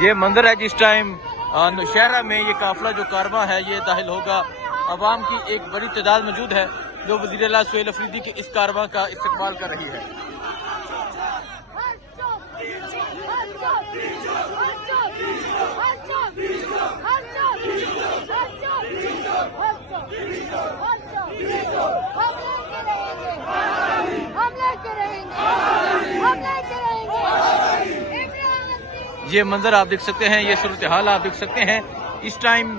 ये मंदिर है जिस टाइम नौशहरा में ये काफिला जो कारवां है ये दाखिल होगा। अवाम की एक बड़ी तादाद मौजूद है जो वज़ीर आला सुहेल अफरीदी के इस कारवां का इस्तकबाल कर रही है। ये मंजर आप देख सकते हैं, ये सूरत हाल आप देख सकते हैं। इस टाइम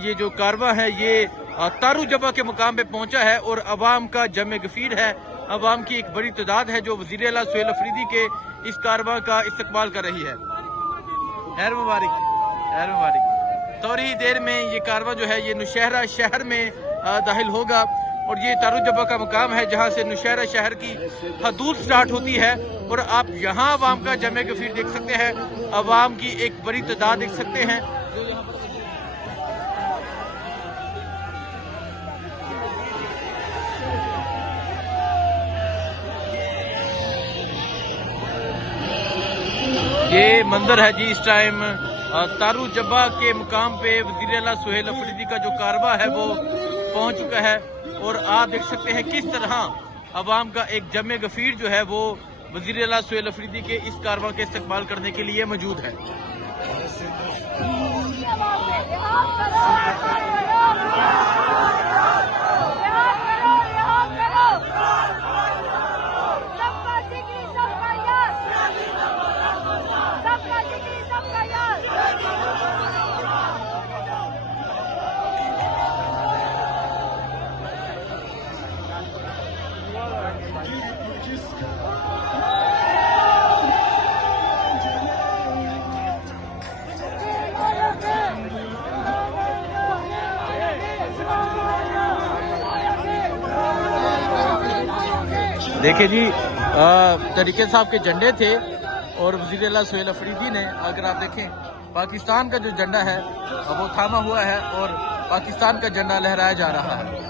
ये जो कारवां है ये तारू जबा के मुकाम पे पहुंचा है और अवाम का जमे गफीर है। अवाम की एक बड़ी तादाद है जो वज़ीर आला सुहेल अफरीदी के इस कारवां का इस्तकबाल कर रही है। खैर मुबारक, खैर मुबारक। थोड़ी देर में ये कारवां जो है ये नौशहरा शहर में दाखिल होगा और ये तारू जबा का मुकाम है जहाँ से नौशहरा शहर की हदूद स्टार्ट होती है। और आप यहाँ अवाम का जमे गफीर देख सकते हैं, अवाम की एक बड़ी तादाद देख सकते हैं। ये मंदिर है जी इस टाइम तारू जबा के मुकाम पे वज़ीर आला सुहेल अफरीदी का जो कारवां है वो पहुंच चुका है और आप देख सकते हैं किस तरह अवाम का एक जमे गफीर जो है वो वज़ीर आला सुहेल अफरीदी के इस कारवां के इस्तकबाल करने के लिए मौजूद है। देखिए जी, तरीके साहब के झंडे थे और वज़ीर आला सुहेल अफरीदी ने, अगर आप देखें, पाकिस्तान का जो झंडा है वो थामा हुआ है और पाकिस्तान का झंडा लहराया जा रहा है।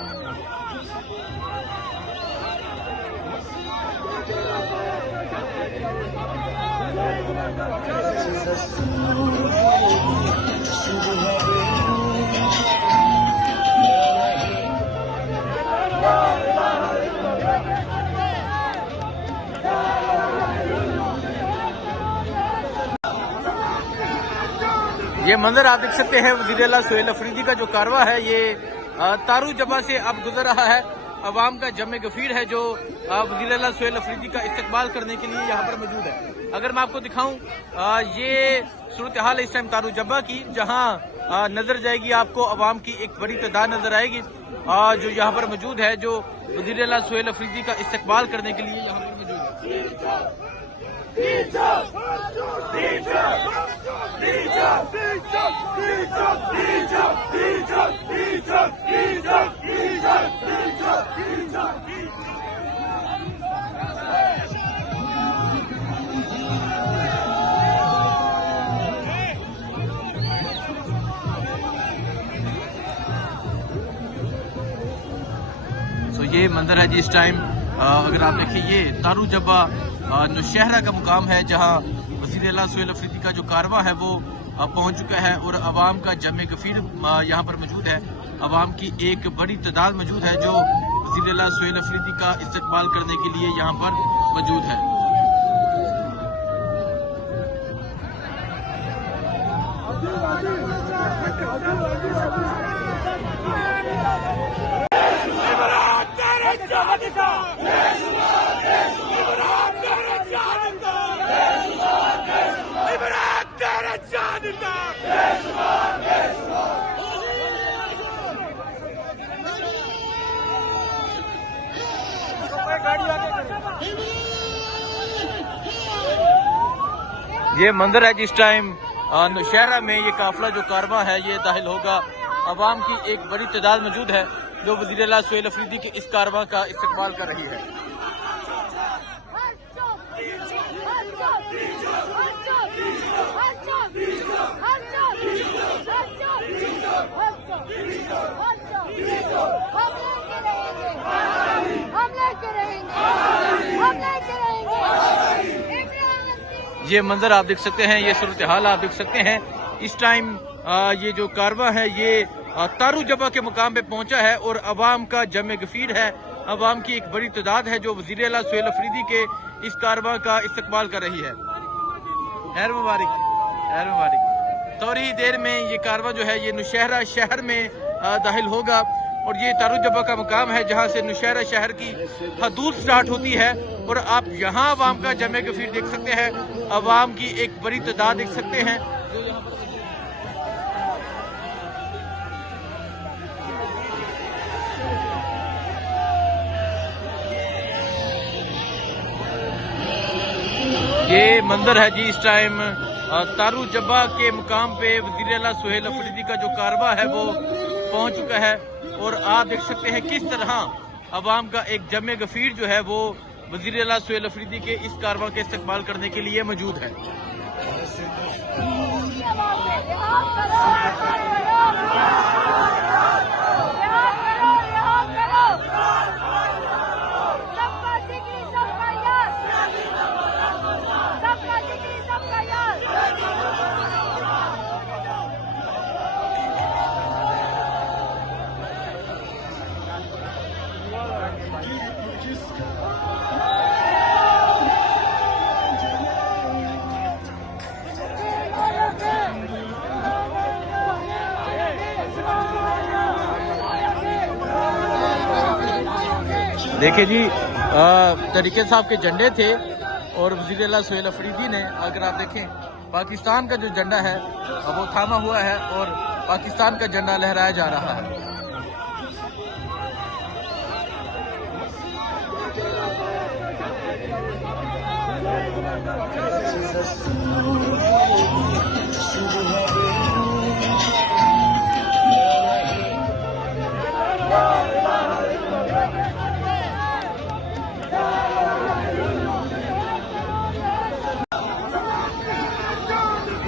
ये मंजर आप देख सकते हैं, वज़ीर आला सुहेल अफरीदी का जो कारवां है ये तारू जबा से अब गुजर रहा है। अवाम का जमे गफीर है जो वज़ीर आला सुहेल अफरीदी का इस्तकबाल करने के लिए यहाँ पर मौजूद है। अगर मैं आपको दिखाऊं, ये सूरत हाल है इस टाइम तारू जबा की, जहाँ नजर जाएगी आपको अवाम की एक बड़ी तादाद नजर आएगी जो यहाँ पर मौजूद है, जो वज़ीर आला सुहेल अफरीदी का इस्तकबाल करने के लिए यहाँ पर मौजूद है। तो ये मंदिर है जी इस टाइम, अगर आप देखिए, ये तारू जबा नौशहरा का मुकाम है जहां वज़ीर आला सुहेल अफरीदी का जो कारवां है वो पहुंच चुका है और अवाम का जमे गफीर यहाँ पर मौजूद है। अवाम की एक बड़ी तादाद मौजूद है जो वज़ीर आला सुहेल अफरीदी का इस्तकबाल करने के लिए यहाँ पर मौजूद है। ये मंदिर है जिस टाइम नौशहरा में ये काफिला जो कारवां है ये दाखिल होगा। अवाम की एक बड़ी तादाद मौजूद है जो वज़ीर आला सुहेल अफरीदी के इस कारवां का इस्तकबाल कर रही है। ये मंजर आप देख सकते हैं, ये सूरत हाल आप देख सकते हैं। इस टाइम ये जो कारवां है ये तारू जबा के मुकाम पे पहुंचा है और अवाम का जमे गफीर है। अवाम की एक बड़ी तादाद है जो वज़ीर आला सुहेल अफरीदी के इस कारवां का इस्तकबाल कर रही है। खैर मुबारक, खैर मुबारक। थोड़ी देर में ये कारवां जो है ये नौशहरा शहर में दाखिल होगा और ये तारू जबा का मुकाम है जहां से नौशहरा शहर की हदूद स्टार्ट होती है। और आप यहाँ अवाम का जमे गफीर देख सकते हैं, अवाम की एक बड़ी तादाद देख सकते हैं। ये मंजर है जी इस टाइम तारू जबा के मुकाम पे वज़ीर आला सुहेल अफरीदी का जो कारवा है वो पहुंच चुका है और आप देख सकते हैं किस तरह अवाम का एक जमे गफीर जो है वो वज़ीर आला सुहेल अफरीदी के इस कारवा के इस्तकबाल करने के लिए मौजूद है। देखिए जी, तरीके साहब के झंडे थे और वज़ीर आला सुहेल अफरीदी ने, अगर आप देखें, पाकिस्तान का जो झंडा है वो थामा हुआ है और पाकिस्तान का झंडा लहराया जा रहा है।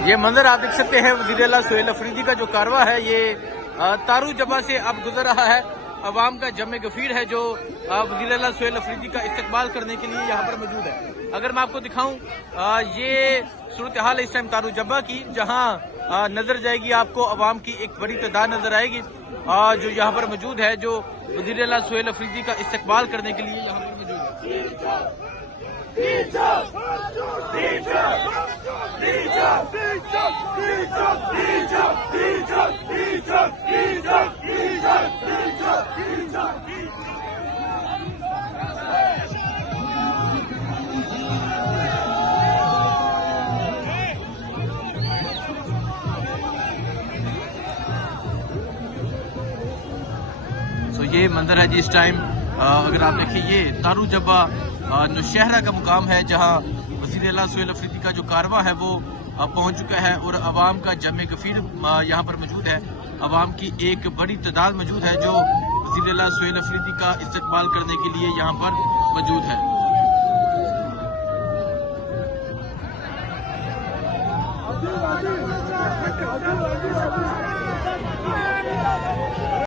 ये मंजर आप देख सकते हैं, वज़ीर आला सुहेल अफरीदी का जो कारवा है ये तारू जबा से अब गुजर रहा है। अवाम का जमे गफीर है जो वज़ीर आला सुहेल अफरीदी का इस्तकबाल करने के लिए यहाँ पर मौजूद है। अगर मैं आपको दिखाऊं, ये सूरत हाल है इस टाइम तारू जबा की, जहाँ नजर जाएगी आपको अवाम की एक बड़ी तादाद नजर आएगी जो यहाँ पर मौजूद है, जो वज़ीर आला सुहेल अफरीदी का इस्तकबाल करने के लिए यहाँ पर मौजूद है। तो ये मंजर है जी इस टाइम, अगर आप देखिए ये तारू जबा नौशहरा का मुकाम है जहां वज़ीर आला सुहेल अफरीदी का जो कारवा है वो पहुंच चुका है और अवाम का जमे गफीर यहाँ पर मौजूद है। अवाम की एक बड़ी तादाद मौजूद है जो वज़ीर आला सुहेल अफरीदी का इस्तकबाल करने के लिए यहाँ पर मौजूद है।